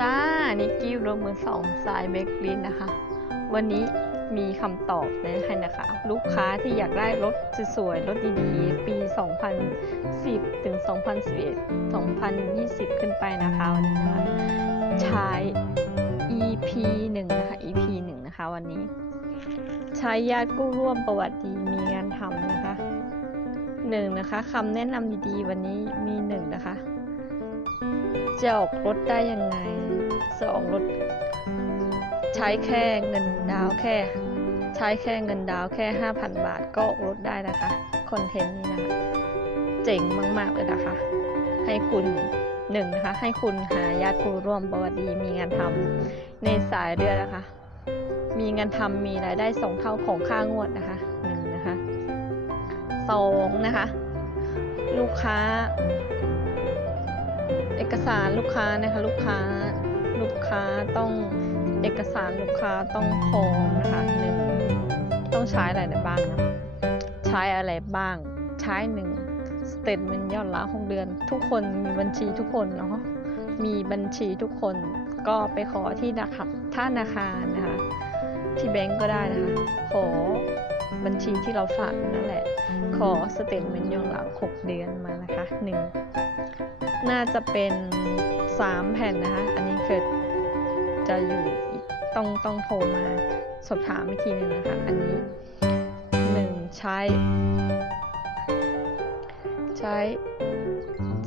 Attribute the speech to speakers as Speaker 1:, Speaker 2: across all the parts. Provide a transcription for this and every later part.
Speaker 1: จ้า นิกกี้รวมมือสองสายเบกลินนะคะ วันนี้มีคำตอบนะให้นะคะ ลูกค้าที่อยากได้รถสวยๆรถดีๆ ปี 2010 ถึง 2011 2020 ขึ้นไปนะคะวันนี้นะคะใช้ EP 1 นะคะ EP 1 นะคะวันนี้ ใช้ญาติกู้ร่วมประวัติดีมีงานทำนะคะหนึ่งนะคะคำแนะนำดีๆ วันนี้มีหนึ่งนะคะ จะออกรถได้ยังไงจะออกรถใช้แค่เงินดาวแค่ ใช้แค่เงินดาวแค่ 5,000 บาทก็ออกรถได้นะคะคอนเทนต์นี้นะคะเจ๋งมากๆเลยนะคะ ให้คุณหนึ่งนะคะ ให้คุณหาญาติผู้ร่วมประวัติดีมีงานทำในสายเรือนะคะ มีงานทำมีรายได้สองเท่าของค่างวดนะคะหนึ่งนะคะสองนะคะ ลูกค้า เอกสารลูกค้านะคะ ลูกค้าลูกค้าต้องเอกสารลูกค้าต้องพร้อมนะคะหนึ่งต้องใช้อะไรบ้างนะใช้อะไรบ้าง ใช้หนึ่งสเตทเมนต์ยอดละหกเดือน ทุกคนมีบัญชีทุกคนเนาะมีบัญชีทุกคนก็ไปขอที่นะคะธนาคารนะคะที่แบงก์ก็ได้นะคะขอบัญชีที่เราฝากนั่นแหละ ขอสเตทเมนต์ยอนหลังหกเดือนมานะคะหนึ่ง น่าจะเป็น 3 แผ่นนะคะ อันนี้คือจะอยู่ต้องต้องโทรมาสอบถามอีกทีหนึงนะคะ อันนี้ 1 ใช้ ใช้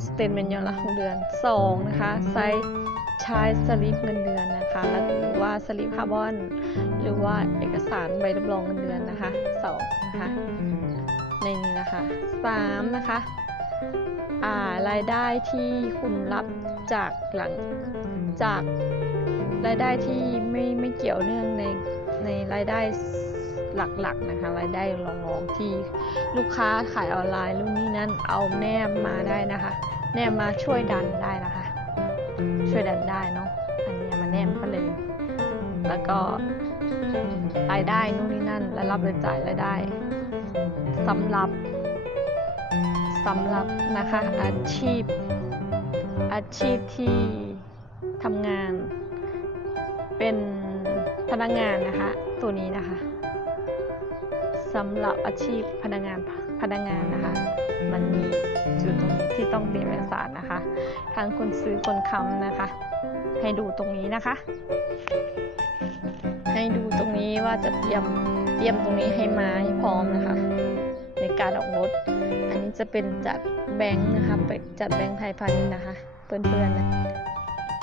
Speaker 1: สเตทเมนยอนลังของเดือน 2 นะคะใช้ใช้สลิปเงินเดือนนะคะหรือว่าสลิปคาร์บอน หรือว่าเอกสารใบรับรองเงินเดือนนะคะ2นะคะในนี้นะคะ3นะคะ รายได้ที่คุณรับจากหลังจากรายได้ที่ไม่ไม่เกี่ยวเนื่องในในรายได้หลักๆนะคะรายได้รองๆที่ลูกค้าขายออนไลน์รุ่นนี้นั้นเอาแนบมาได้นะคะ แนบมาช่วยดันได้นะคะ ช่วยดันได้เนาะอันนี้เอามาแนบก็เลย แล้วก็รายได้นู่นนี่นั่นและรับรายจ่ายรายได้สำหรับ สำหรับนะคะอาชีพ อาชีพที่ทำงานเป็นพนักงานนะคะ ตัวนี้นะคะสำหรับอาชีพพนักงานพนักงานนะคะ มันมีจุดตรงนี้ที่ต้องเตรียมเอกสารนะคะทางคนซื้อคนค้ำนะคะ ให้ดูตรงนี้นะคะ ให้ดูตรงนี้ว่าจะเตรียมเตรียมตรงนี้ให้มาให้พร้อมนะคะ ในการออกรถ นี้จะเป็นจัดแบงค์นะคะไปจัดแบงค์ไทยพาณิชย์นะคะเพื่อนๆนะ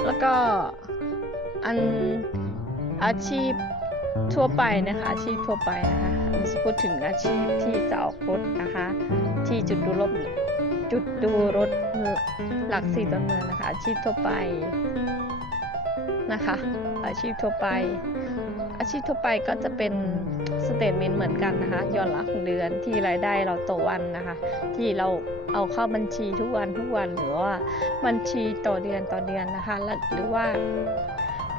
Speaker 1: แล้วก็อันอาชีพทั่วไปนะคะ อาชีพทั่วไปนะคะจะพูดถึงอาชีพที่จะออกรถนะคะ ที่จุดดูรถจุดดูรถหลักสี่ต้นเมืองนะคะ อาชีพทั่วไปนะคะ อาชีพทั่วไป อาชีพทั่วไปก็จะเป็นสเตทเมนต์เหมือนกันนะคะย้อนหลังของเดือนที่รายได้เราต่อวันนะคะ ที่เราเอาเข้าบัญชีทุกวันทุกวันหรือว่าบัญชีต่อเดือนต่อเดือนนะคะและหรือว่า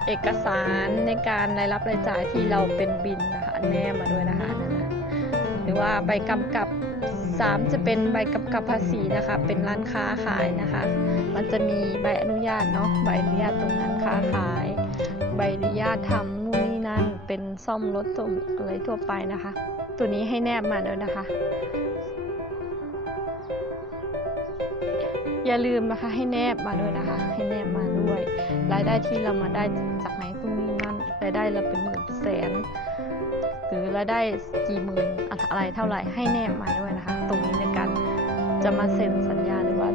Speaker 1: เอกสารในการรายรับรายจ่ายที่เราเป็นบินนะคะแนบมาด้วยนะคะนนั้นนะหรือว่าใบกำกับ 3 จะเป็นใบกำกับภาษีนะคะ เป็นร้านค้าขายนะคะ มันจะมีใบอนุญาตเนาะใบอนุญาตตรงนั้นค้าขาย ใบอนุญาตทำ นู่นนี่นั่นเป็นซ่อมรถตัวอะไรทั่วไปนะคะ ตัวนี้ให้แนบมาด้วยนะคะ อย่าลืมนะคะให้แนบมาด้วยนะคะ ให้แนบมาด้วย รายได้ที่เรามาได้จากไหนพวกนี้นั่นรายได้เราเป็นหมื่นแสนหรือรายได้กี่หมื่นอะไรเท่าไหร่ให้แนบมาด้วยนะคะ ตรงนี้ในการจะมาเซ็นสัญญาหรือว่า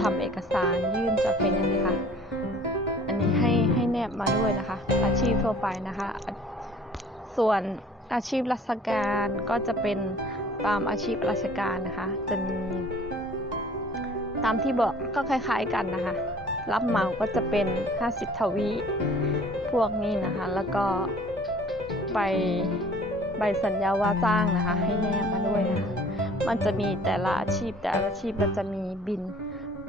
Speaker 1: ทำเอกสารยื่นจะเป็นยังไงคะอันนี้ให้ บมาด้วยนะคะ อาชีพทั่วไปนะคะ ส่วนอาชีพราชการก็จะเป็นตามอาชีพราชการนะคะ จะมี ตามที่บอกก็คล้ายๆกันนะคะ รับเหมาก็จะเป็น 50 ทวีพวกนี้นะคะ แล้วก็ใบใบสัญญาว่าจ้างนะคะ ให้แนบมาด้วยนะคะ มันจะมีแต่ละอาชีพแต่ละอาชีพมันจะมีบิน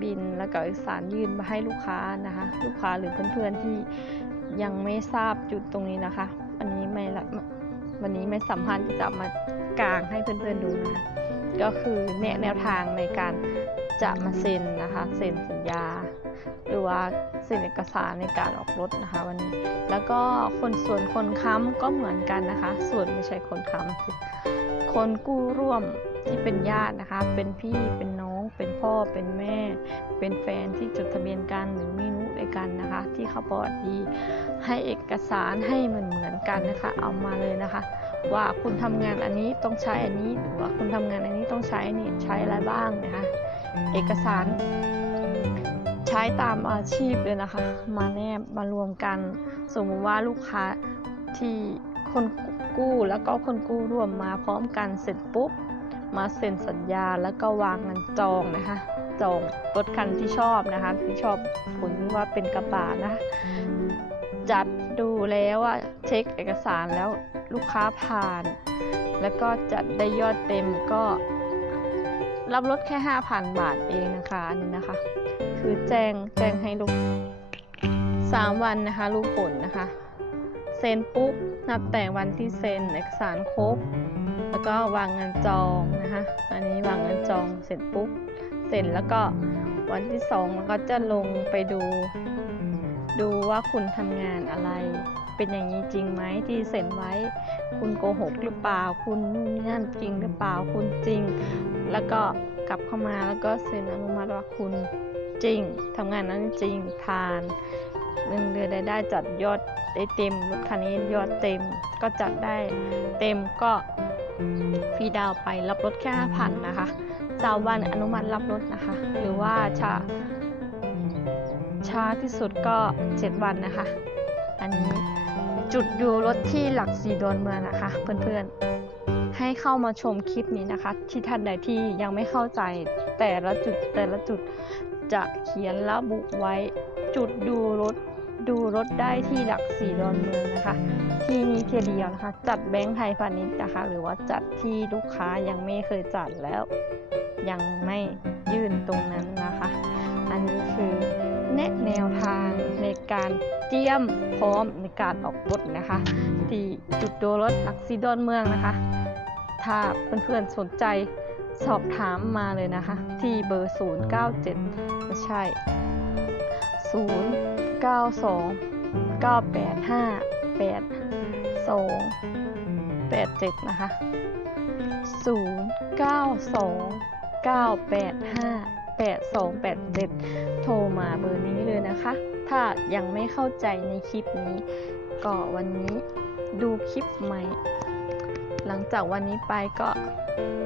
Speaker 1: บินแล้วก็เอกสารยื่นมาให้ลูกค้านะคะ ลูกค้าหรือเพื่อนๆที่ยังไม่ทราบจุดตรงนี้นะคะอันนี้ไม่ละวันนี้ไม่สัมพันธ์ที่จะมากลางให้เพื่อนๆดูนะคะก็คือแนวแนวทางในการจะมาเซ็นนะคะเซ็นสัญญา หรือว่าสิ่งเอกสารในการออกรถนะคะวันนี้ แล้วก็คนส่วนคนค้ำก็เหมือนกันนะคะ ส่วนไม่ใช่คนค้ำคนกู้ร่วมที่เป็นญาตินะคะ เป็นพี่เป็นน้อง เป็นพ่อเป็นแม่ เป็นแฟนที่จดทะเบียนกันหรือมีนุด้วยกันนะคะ ที่เขาประวัติดี ให้เอกสารให้เหมือนเหมือนกันนะคะ เอามาเลยนะคะ ว่าคุณทำงานอันนี้ต้องใช้อันนี้หรือว่าคุณทำงานอันนี้ต้องใช้อันนี่ใช้อะไรบ้างนะคะ เอกสารใช้ตามอาชีพเลยนะคะ มาแนบมารวมกัน สมมติว่าลูกค้าที่คนกู้แล้วก็คนกู้รวมมาพร้อมกันเสร็จปุ๊บ มาเซ็นสัญญาแล้วก็วางเงินจองนะคะจองรถคันที่ชอบนะคะ ที่ชอบผลว่าเป็นกระบะนะ จัดดูแล้วว่าเช็คเอกสารแล้วลูกค้าผ่าน แล้วก็จัดได้ยอดเต็มก็รับรถแค่ 5,000 บาทเองนะคะอันนี้นะคะ คือแจ้งแจ้งให้ลูก 3 วันนะคะรู้ผลนะคะ ซ็นปุ๊บนับแต่วันที่เซ็นเอกสารครบ แล้วก็วางเงินจองนะคะ อันนี้วางเงินจองเสร็จปุ๊บเซ็นแล้วก็วันที่สองแล้วก็จะลงไปดู ดูว่าคุณทำงานอะไร เป็นอย่างนี้จริงไหมที่เซ็นไว้ คุณโกหกหรือเปล่า คุณนู่นนี่นั่นจริงหรือเปล่าคุณจริง แล้วก็กลับเข้ามาแล้วก็เซ็นอนุมัติว่าคุณจริงทำงานนั้นจริงทาน เงินเดือนได้ได้จัดยอดได้เต็มรถคันนี้ยอดเต็มก็จัดได้เต็มก็ฟรีดาวไปรับรถแค่5,000นนะคะสามวันอนุมัติรับรถนะคะ หรือว่าช้าช้าที่สุดก็7วันนะคะ อันนี้จุดดูรถที่หลักสีดอนเมืองนะคะ เพื่อนๆ ให้เข้ามาชมคลิปนี้นะคะ ที่ท่านใดที่ยังไม่เข้าใจแต่ละจุดแต่ละจุดจะเขียนระบุไว้ จุดดูรถดูรถได้ที่หลักสี่ดอนเมืองนะคะ ที่นี้เทียเดียวนะคะ จัดแบงค์ไทยพาณิชย์นะคะ หรือว่าจัดที่ลูกค้ายังไม่เคยจัดแล้ว ยังไม่ยื่นตรงนั้นนะคะ อันนี้คือแนะแนวทางในการเตรียมพร้อมในการออกรถนะคะที่จุดดูรถหลักสี่ดอนเมืองนะคะ ถ้าเพื่อนๆสนใจสอบถามมาเลยนะคะ ที่เบอร์ 097 ไม่ใช่ 092 985 82 87นะคะ092 985 8287โทรมาเบอร์นี้เลยนะคะ ถ้ายังไม่เข้าใจในคลิปนี้ก็วันนี้ดูคลิปใหม่ หลังจากวันนี้ไปก็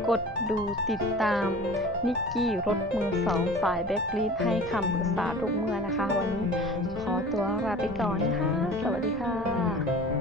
Speaker 1: กดดูติดตามนิกกี้รถมือสองสายแบ็กลีดให้คำปรึกษาทุกเมื่อนะคะ วันนี้ขอตัวลาไปก่อนนะคะ สวัสดีค่ะ